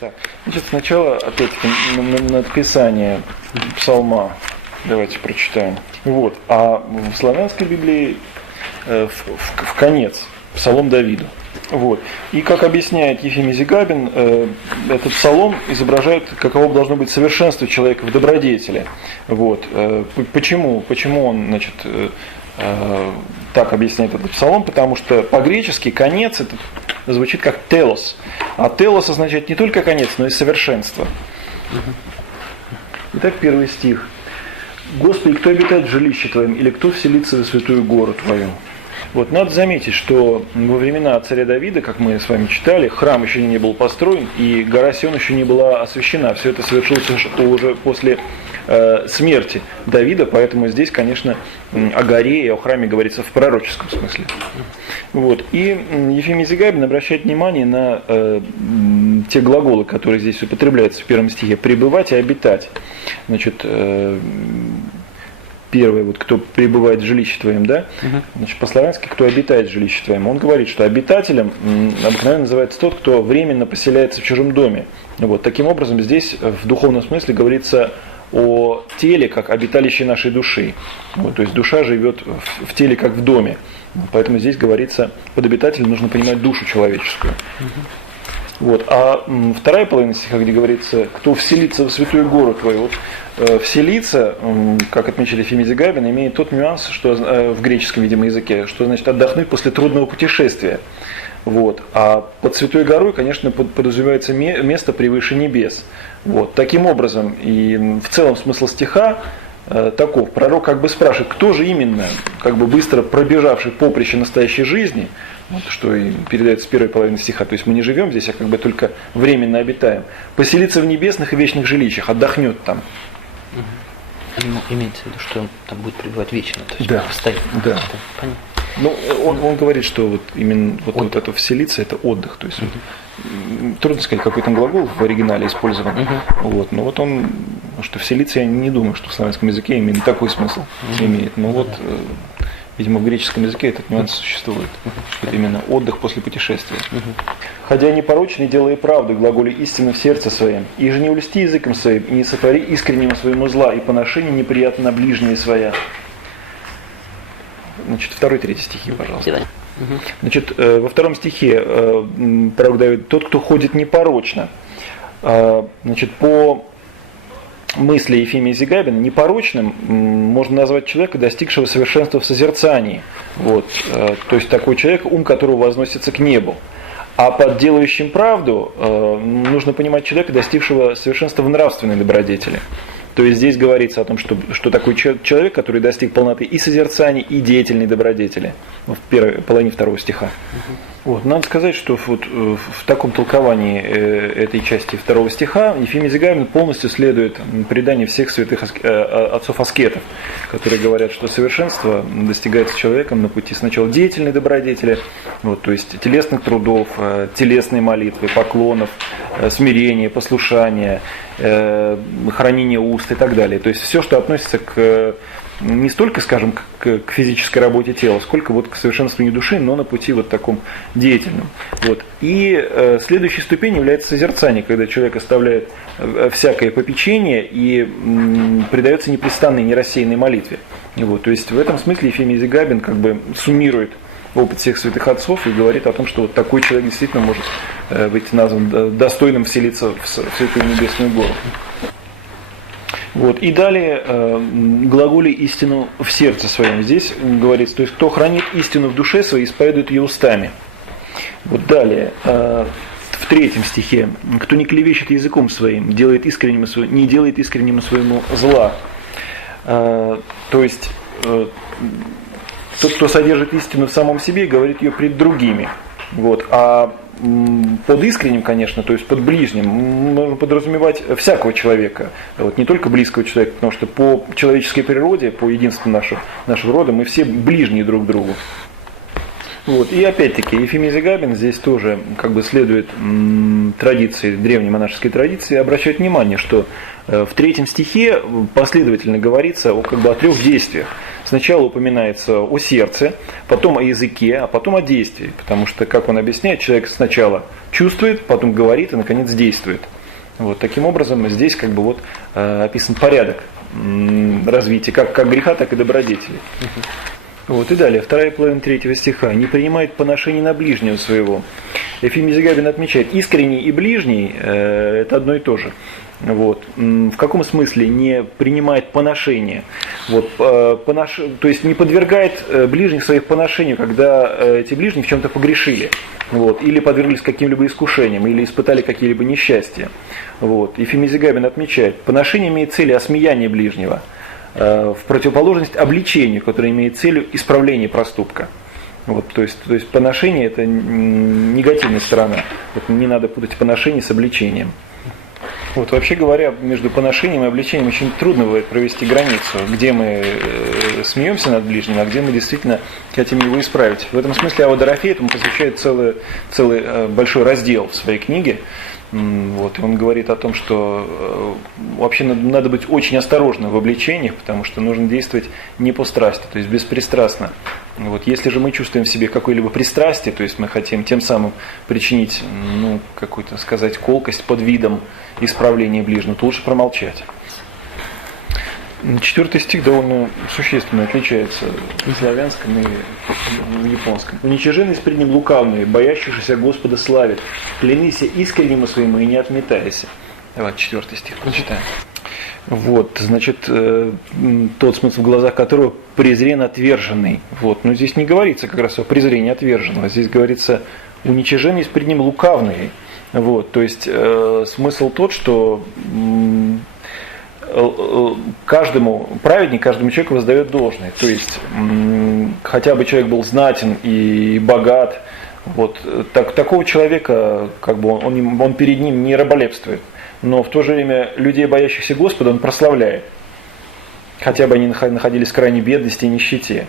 Так, значит, сначала, опять-таки, надписание псалма. Давайте прочитаем. Вот. А в славянской Библии в конец псалом Давида. Вот. И как объясняет Ефимий Зигабин, этот псалом изображает, каково должно быть совершенство человека в добродетели. Вот. Почему он, значит, так объясняет этот псалом? Потому что по-гречески конец это звучит как телос. А телос означает не только конец, но и совершенство. Итак, первый стих. «Господи, кто обитает в жилище Твоем, или кто вселится во святую гору Твою?» Вот, надо заметить, что во времена царя Давида, как мы с вами читали, храм еще не был построен, и гора Сион еще не была освящена. Все это совершилось уже после смерти Давида, поэтому здесь, конечно, о горе и о храме говорится в пророческом смысле. Вот. И Ефимий Зигабин обращает внимание на те глаголы, которые здесь употребляются в первом стихе: «пребывать» и «обитать». Значит, первое, вот кто пребывает в жилище твоем, да? Значит, по-славянски, кто обитает в жилище твоем. Он говорит, что обитателем обыкновенно называется тот, кто временно поселяется в чужом доме. Вот. Таким образом, здесь в духовном смысле говорится о теле как обиталище нашей души. Вот, то есть душа живет в теле как в доме. Поэтому здесь говорится, под обитателем нужно понимать душу человеческую. Вот. А вторая половина стиха, где говорится, кто вселится в святую гору твою. Вот, вселиться, как отмечали Ефимий Зигабин, имеет тот нюанс, что в греческом, видимо, языке, что значит отдохнуть после трудного путешествия. Вот. А под святой горой, конечно, подразумевается место превыше небес. Вот. Таким образом, и в целом смысл стиха таков. Пророк как бы спрашивает, кто же именно, как бы быстро пробежавший поприще настоящей жизни, вот, что и передается с первой половины стиха, то есть мы не живем здесь, а как бы только временно обитаем, поселится в небесных и вечных жилищах, отдохнет там. Имеется в виду, что он там будет пребывать вечно, то есть да, постоянно. Да. Понятно. Ну, он говорит, что вот именно вот это вселиться, это отдых. То есть трудно сказать, какой там глагол в оригинале использован. Вот, но вот он, что вселиться, я не думаю, что в славянском языке именно такой смысл имеет. Но вот, видимо, в греческом языке этот нюанс существует. Это именно отдых после путешествия. «Ходя непорочный, делая правду, глаголе истины в сердце своем, и же не ульсти языком своим, и не сотвори искреннему своему зла, и поношение неприятно на ближние своя». Значит, 2-3 стихи, пожалуйста. Значит, во 2 стихе пророк Давид: «Тот, кто ходит непорочно». Значит, по мысли Ефимия Зигабина, непорочным можно назвать человека, достигшего совершенства в созерцании. Вот. То есть такой человек, ум которого возносится к небу. А под делающим правду нужно понимать человека, достигшего совершенства в нравственной добродетели. То есть здесь говорится о том, что такой человек, который достиг полноты и созерцания, и деятельной добродетели. В первой половине 2 стиха. Вот. Надо сказать, что вот в таком толковании этой части 2 стиха Ефимий Зигабин полностью следует преданию всех святых отцов-аскетов, которые говорят, что совершенство достигается человеком на пути сначала деятельной добродетели, вот, то есть телесных трудов, телесной молитвы, поклонов, смирения, послушания, хранения уст и так далее. То есть все, что относится к не столько, скажем, к физической работе тела, сколько вот к совершенствованию души, но на пути вот таком деятельном. Вот. И следующей ступенью является созерцание, когда человек оставляет всякое попечение и предается непрестанной, нерассеянной молитве. Вот. То есть в этом смысле Ефимий Зигабин как бы суммирует опыт всех святых отцов и говорит о том, что вот такой человек действительно может быть назван достойным вселиться в святую небесную гору. Вот. И далее глаголе истину в сердце своем. Здесь говорится, то есть кто хранит истину в душе своей, исповедует ее устами. Вот далее, в 3 стихе, кто не клевещет языком своим, не делает искреннему своему зла. То есть тот, кто содержит истину в самом себе, говорит ее пред другими. Вот. А под искренним, конечно, то есть под ближним, можно подразумевать всякого человека, вот, не только близкого человека, потому что по человеческой природе, по единству нашего рода, мы все ближние друг к другу. Вот. И опять-таки Ефимий Зигабин здесь тоже как бы следует традиции, древней монашеской традиции, обращает внимание, что в 3 стихе последовательно говорится о 3 действиях. Сначала упоминается о сердце, потом о языке, а потом о действии. Потому что, как он объясняет, человек сначала чувствует, потом говорит и, наконец, действует. Вот. Таким образом, здесь описан порядок развития как греха, так и добродетели. Вот. И далее, 2 половина 3 стиха. «Не принимает поношений на ближнего своего». Ефимий Зигабин отмечает, искренний и ближний это одно и то же. Вот. В каком смысле не принимает поношения? Вот. То есть не подвергает ближних своих поношению, когда эти ближние в чем-то погрешили. Вот. Или подверглись каким-либо искушениям, или испытали какие-либо несчастья. Вот. Ефимий Зигабин отмечает, поношение имеет целью осмеяния ближнего, в противоположность обличению, которое имеет целью исправления проступка. Вот, то есть поношение это негативная сторона. Вот, не надо путать поношение с обличением. Вот, вообще говоря, между поношением и обличением очень трудно бывает провести границу, где мы смеемся над ближним, а где мы действительно хотим его исправить. В этом смысле Авва Дорофей этому посвящает целый большой раздел в своей книге. Вот, и он говорит о том, что вообще надо быть очень осторожным в обличениях, потому что нужно действовать не по страсти, то есть беспристрастно. Вот, если же мы чувствуем в себе какое-либо пристрастие, то есть мы хотим тем самым причинить какую-то, сказать, колкость под видом исправления ближнего, то лучше промолчать. 4 стих довольно существенно отличается в славянском и в японском. «Уничиженность пред ним лукавные, боящийся Господа славит, клянися искреннему своему и не отметайся». Давайте 4 стих прочитаем. Вот, значит, тот смысл, в глазах которого презрен отверженный. Вот, но здесь не говорится как раз о презрении отверженного, здесь говорится уничиженность пред ним лукавные. Вот, то есть смысл тот, что каждому праведник, каждому человеку воздает должное. То есть хотя бы человек был знатен и богат, вот, такого человека он перед ним не раболепствует. Но в то же время людей, боящихся Господа, он прославляет. Хотя бы они находились в крайней бедности и нищете.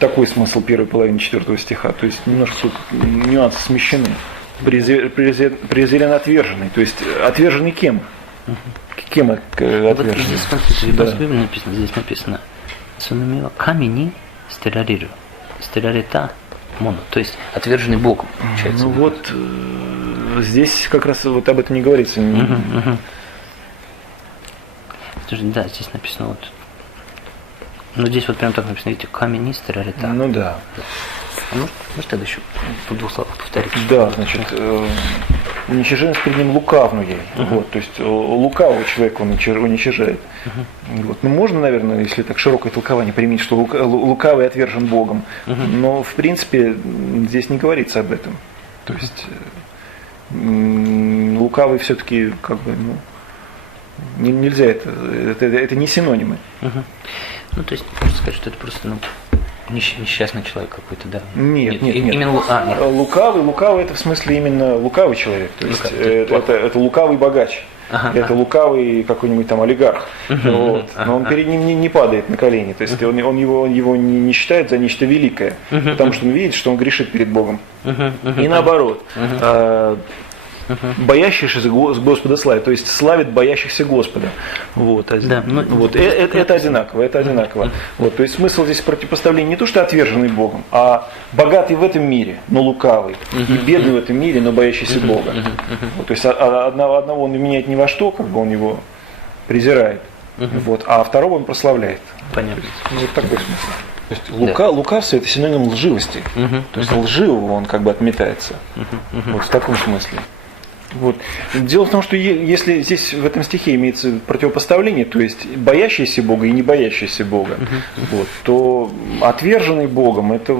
Такой смысл первой половины 4 стиха. То есть немножко тут нюансы смещены. Презрен отверженный. То есть отверженный кем? Кем отверженный? Здесь, смотрите, здесь написано «Сунамива камени стеляриру». Стелярита моно. То есть отверженный Богом. Получается. Ну вот здесь как раз вот об этом не говорится. Да, здесь написано вот. Ну здесь вот прям так написано, видите, камени стелярита. Ну да. А может тогда еще в 2 словах повторить? Да, значит, уничиженность перед ним лукавную. Вот, то есть лукавого человека он уничижает. Вот. Ну, можно, наверное, если так широкое толкование применить, что лукавый отвержен Богом. Но, в принципе, здесь не говорится об этом. То есть лукавый все-таки нельзя это не синонимы. Ну, то есть, можно сказать, что это просто, несчастный человек какой-то, да? Нет. Именно нет. Лукавый это в смысле именно лукавый человек. То есть это лукавый богач. Это лукавый какой-нибудь там олигарх. Вот. Но он перед ним не падает на колени. То есть он его не считает за нечто великое. Потому что он видит, что он грешит перед Богом. И наоборот. Боящийся Господа славит, то есть славит боящихся Господа. Вот, да, вот. Это одинаково. Вот, то есть смысл здесь противопоставления не то, что отверженный Богом, а богатый в этом мире, но лукавый, и бедный в этом мире, но боящийся Бога. Вот, то есть одного он меняет ни во что, он его презирает, вот, а второго он прославляет. Понятно. Вот такой смысл. То есть лукавство это синоним лживости. То есть лживого он отметается. Вот в таком смысле. Вот. Дело в том, что если здесь в этом стихе имеется противопоставление, то есть боящийся Бога и не боящийся Бога, вот, то отверженный Богом это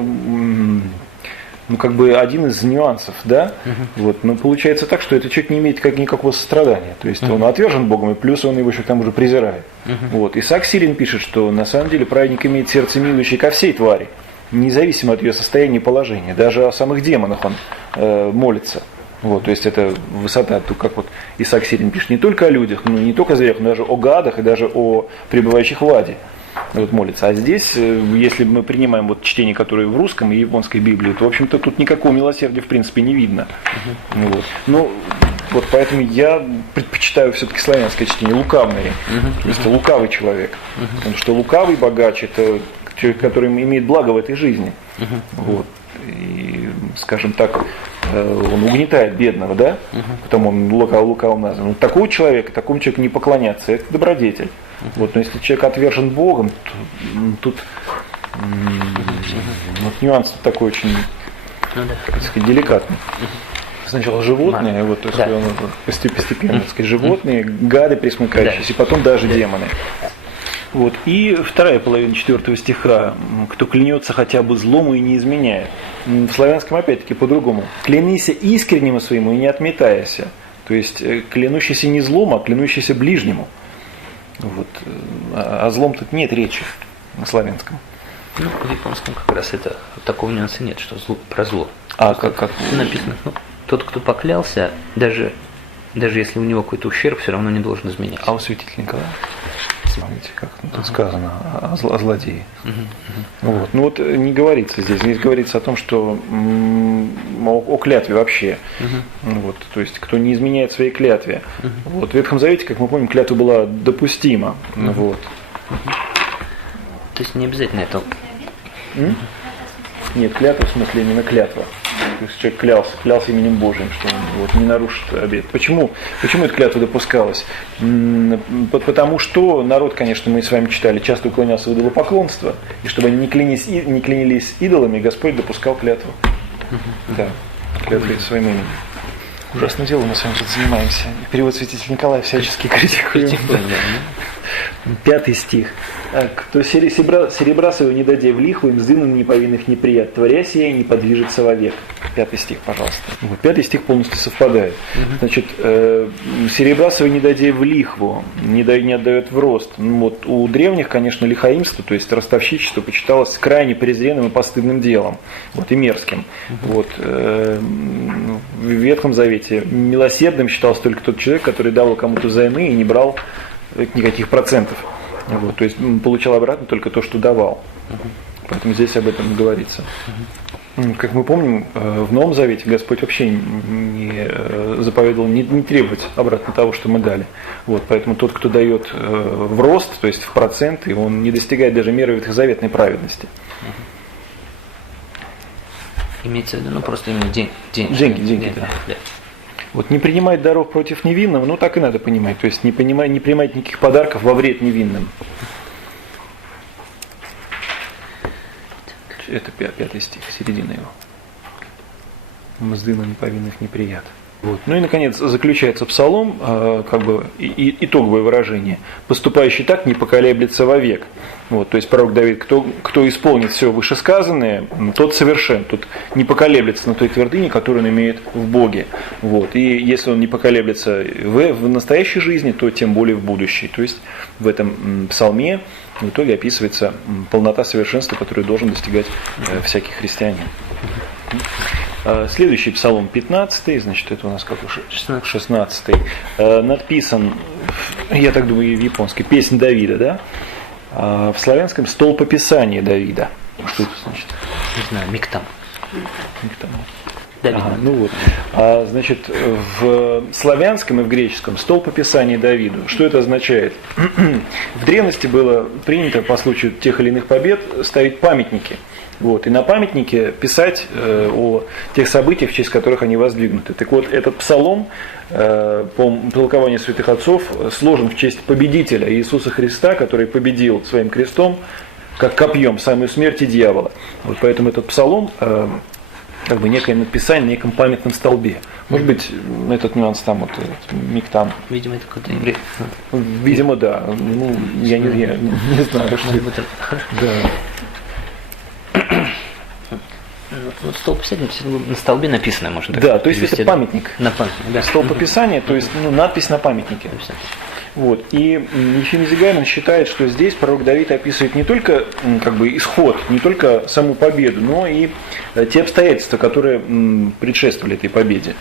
один из нюансов, да? Вот. Но получается так, что этот человек не имеет никакого сострадания. То есть он отвержен Богом, и плюс он его еще к тому же презирает. Вот. Исаак Сирин пишет, что на самом деле праведник имеет сердце милующее ко всей твари, независимо от ее состояния и положения. Даже о самых демонах он молится. Вот, то есть это высота, как Исаак Сирин пишет, не только о людях, не только о зверях, но даже о гадах и даже о пребывающих в аде. вот молится. А здесь, если мы принимаем вот чтение, которое в русском и японской Библии, то, в общем-то, тут никакого милосердия, в принципе, не видно. Вот. Ну, вот поэтому я предпочитаю все-таки славянское чтение, лукавное. То есть лукавый человек. Потому что лукавый богач – это человек, который имеет благо в этой жизни. Вот. И, скажем так, он угнетает бедного, да? Потому он лукавым назван. Вот такому человеку не поклоняться, это добродетель. Вот. Но если человек отвержен Богом, то тут вот нюанс такой очень, так сказать, деликатный. Сначала животные, вот, то есть он постепенно, так сказать, животные, гады присмыкающиеся, и потом даже демоны. Вот. И вторая половина 4 стиха. «Кто клянется хотя бы злому и не изменяет». В славянском опять-таки по-другому. «Клянися искреннему своему и не отметайся». То есть клянущийся не злом, а клянущийся ближнему. Вот. О злом тут нет речи на славянском. Ну, в японском как раз это такого нюанса нет, что про зло. А как? Написано, тот, кто поклялся, даже если у него какой-то ущерб, все равно не должен изменять. А у святителя Николая? Смотрите, как тут сказано о злодее. Вот. Ну вот не говорится здесь. Здесь говорится о том, что о клятве вообще. Вот. То есть, кто не изменяет своей клятве. Вот. В Ветхом Завете, как мы помним, клятва была допустима. Вот. То есть не обязательно это. Нет, клятва в смысле именно клятва. То есть человек клялся именем Божьим, что он вот, не нарушит обет. Почему эта клятва допускалась? Потому что народ, конечно, мы с вами читали, часто уклонялся в идолопоклонство, и чтобы они не клянились идолами, Господь допускал клятву. Да, клятву своим именем. Ужасное дело, мы с вами тут занимаемся. Перевод святителя Николая всячески критикуем. 5 стих. «Кто серебра своего не даде в лихву, им сдымным неповинных неприят, творя сия не подвижется вовек». 5 стих, пожалуйста. Вот, 5 стих полностью совпадает. Значит, серебра своего не даде в лихву, не отдает в рост. Ну, вот, у древних, конечно, лихаимство, то есть ростовщичество, почиталось крайне презренным и постыдным делом, вот, и мерзким. Вот, в Ветхом Завете милосердным считался только тот человек, который давал кому-то взаймы и не брал никаких процентов. Вот, то есть получал обратно только то, что давал. Поэтому здесь об этом говорится. Как мы помним, в Новом Завете Господь вообще не заповедовал не требовать обратно того, что мы дали. Вот, поэтому тот, кто дает в рост, то есть в проценты, он не достигает даже меры ветхозаветной праведности. Имеется в виду, ну просто именно деньги. Деньги, да. Вот не принимать даров против невинного, ну так и надо понимать. То есть не принимать никаких подарков во вред невинным. Это 5 стих, середина его. Мздына неповинных неприят. Вот. Ну и, наконец, заключается псалом, как бы итоговое выражение. «Поступающий так не поколеблется вовек». Вот, то есть пророк Давид, кто исполнит все вышесказанное, тот совершен, тот не поколеблется на той твердыне, которую он имеет в Боге. Вот. И если он не поколеблется в настоящей жизни, то тем более в будущей. То есть в этом псалме в итоге описывается полнота совершенства, которую должен достигать всякий христианин. Следующий псалом 15, значит, это у нас какой? 16. Надписан, я так думаю, в японской, песнь Давида, да? В славянском столпописание Давида. Что это значит? Не знаю, Миктам. Ага, ну вот. Значит, в славянском и в греческом столпописание Давиду. Что это означает? В древности было принято по случаю тех или иных побед ставить памятники. Вот, и на памятнике писать о тех событиях, в честь которых они воздвигнуты. Так вот, этот псалом, по толкованию святых отцов, сложен в честь победителя Иисуса Христа, который победил своим крестом, как копьем, самую смерть и дьявола. Вот поэтому этот псалом как бы некое написание на неком памятном столбе. Может быть, этот нюанс там, вот, Миктам. Видимо, это какой-то еврей. Видимо, да. Ну, я не знаю, что это. Да. Вот столбописание на столбе написано, можно так сказать. Да, то есть это памятник. На памятник, да. Столпописание, то есть надпись на памятнике. Вот. И Ефим Зигарин считает, что здесь пророк Давид описывает не только как бы исход, не только саму победу, но и те обстоятельства, которые предшествовали этой победе.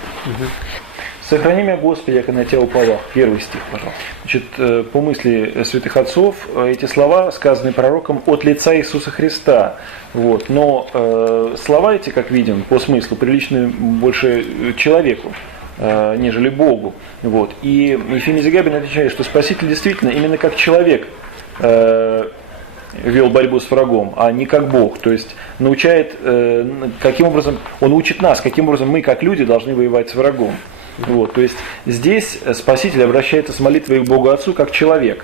Сохрани меня, Господи, яко на Тебя уповах. Первый стих, пожалуйста. Значит, по мысли святых отцов, эти слова сказаны пророком от лица Иисуса Христа. Вот. Но слова эти, как видим, по смыслу приличны больше человеку, нежели Богу. Вот. И Ефимий Зигабин отвечает, что Спаситель действительно именно как человек вел борьбу с врагом, а не как Бог. То есть научает, каким образом, он учит нас, каким образом мы, как люди, должны воевать с врагом. Вот. То есть здесь Спаситель обращается с молитвой к Богу Отцу как человек.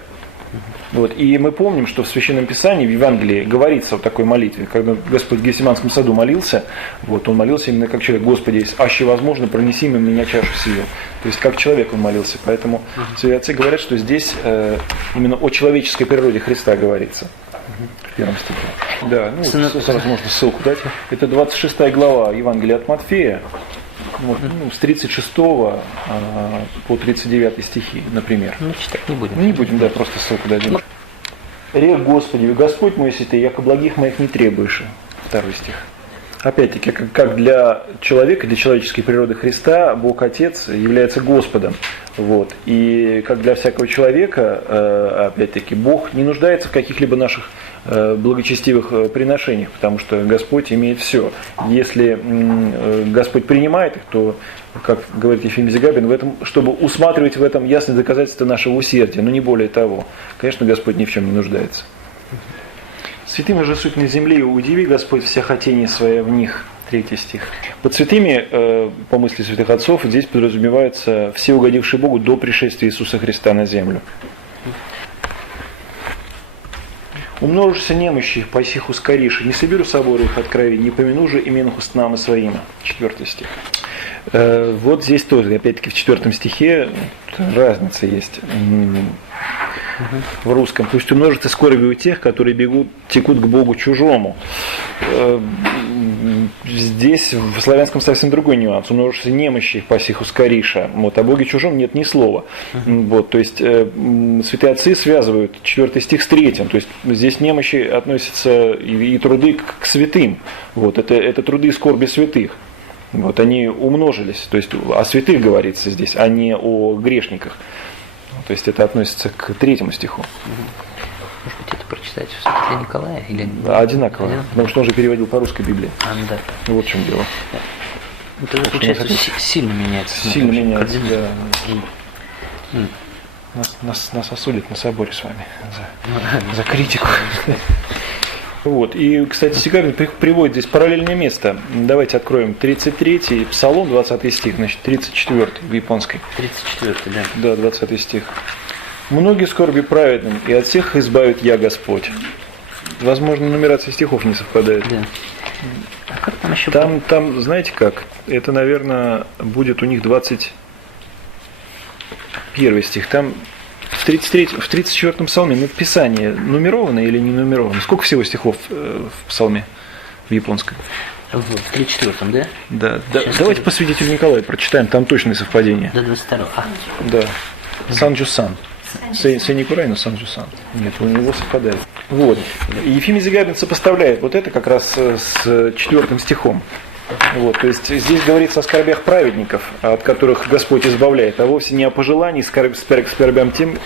Вот. И мы помним, что в Священном Писании, в Евангелии говорится о такой молитве. Когда Господь в Гефсиманском саду молился, вот, он молился именно как человек. Господи, если аще возможно, пронеси мимо меня чашу сию. То есть как человек он молился. Поэтому святые отцы говорят, что здесь именно о человеческой природе Христа говорится. В первом стихе. Да, ну, сразу можно ссылку дать. Это 26 глава Евангелия от Матфея. Вот, ну, с 36 по 39 стихи, например. Ну, читать не будем. Ну, не будем, да, просто ссылку дадим. Рек, Господи, Господь мой, если Ты, яко благих моих не требуешь. Второй стих. Опять-таки, как для человека, для человеческой природы Христа, Бог Отец является Господом. Вот. И как для всякого человека, опять-таки, Бог не нуждается в каких-либо наших благочестивых приношениях, потому что Господь имеет все. Если Господь принимает их, то, как говорит Ефимий Зигабин, в этом, чтобы усматривать в этом ясное доказательство нашего усердия, но не более того. Конечно, Господь ни в чем не нуждается. Святыми же суть на земле, удиви Господь все хотения свои в них. 3 стих. Под святыми, по мысли святых отцов, здесь подразумеваются все угодившие Богу до пришествия Иисуса Христа на землю. Умножишься немощи их, паси их ускоришь, не соберу собору их от крови, не помяну же имен устнам и своим. 4 стих. Вот здесь тоже, опять-таки, в 4 стихе разница есть в русском. Пусть умножится скорби у тех, которые текут к Богу чужому. Здесь в славянском совсем другой нюанс. Умножишься немощи их, паси их ускориша. Вот, о Боге чужом нет ни слова. Вот, то есть святые отцы связывают 4 стих с 3. То есть здесь немощи относятся и труды к святым. Вот, это труды и скорби святых. Вот, они умножились. То есть о святых говорится здесь, а не о грешниках. То есть это относится к 3 стиху. Может быть, это прочитать в Святителе Николая? Или... Одинаково. Потому что он же переводил по русской Библии. Ну да. Вот в чем дело. Это получается, сильно меняется. Сильно меняется, да. Нас осудят на соборе с вами за критику. Вот. И, кстати, Зигабин приводит здесь параллельное место. Давайте откроем 33-й Псалом, 20 стих, значит, 34-й в японской. 34-й, да. Да, 20 стих. «Многие скорби праведным, и от всех избавит я Господь». Возможно, нумерация стихов не совпадает. Да. А как там еще? Там, знаете как? Это, наверное, будет у них 21 стих. Там в 34-м псалме написание нумеровано или не нумеровано? Сколько всего стихов в псалме в японском? В 34-м, да? Да. Давайте по свидетелю Николая прочитаем, там точное совпадение. До 22-го. Да. Санджу-сан. Сейникурай, но Санджу-сан. Нет, у него совпадает. Вот. И Ефимий Зигабин сопоставляет вот это как раз с 4 стихом. Вот, то есть здесь говорится о скорбях праведников, от которых Господь избавляет, а вовсе не о пожелании скорбям тем,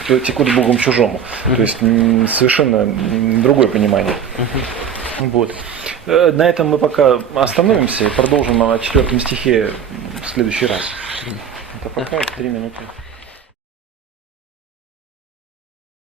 кто текут к Богу чужому. То есть совершенно другое понимание. Вот. На этом мы пока остановимся и продолжим о 4 стихе в следующий раз. Это пока 3 минуты.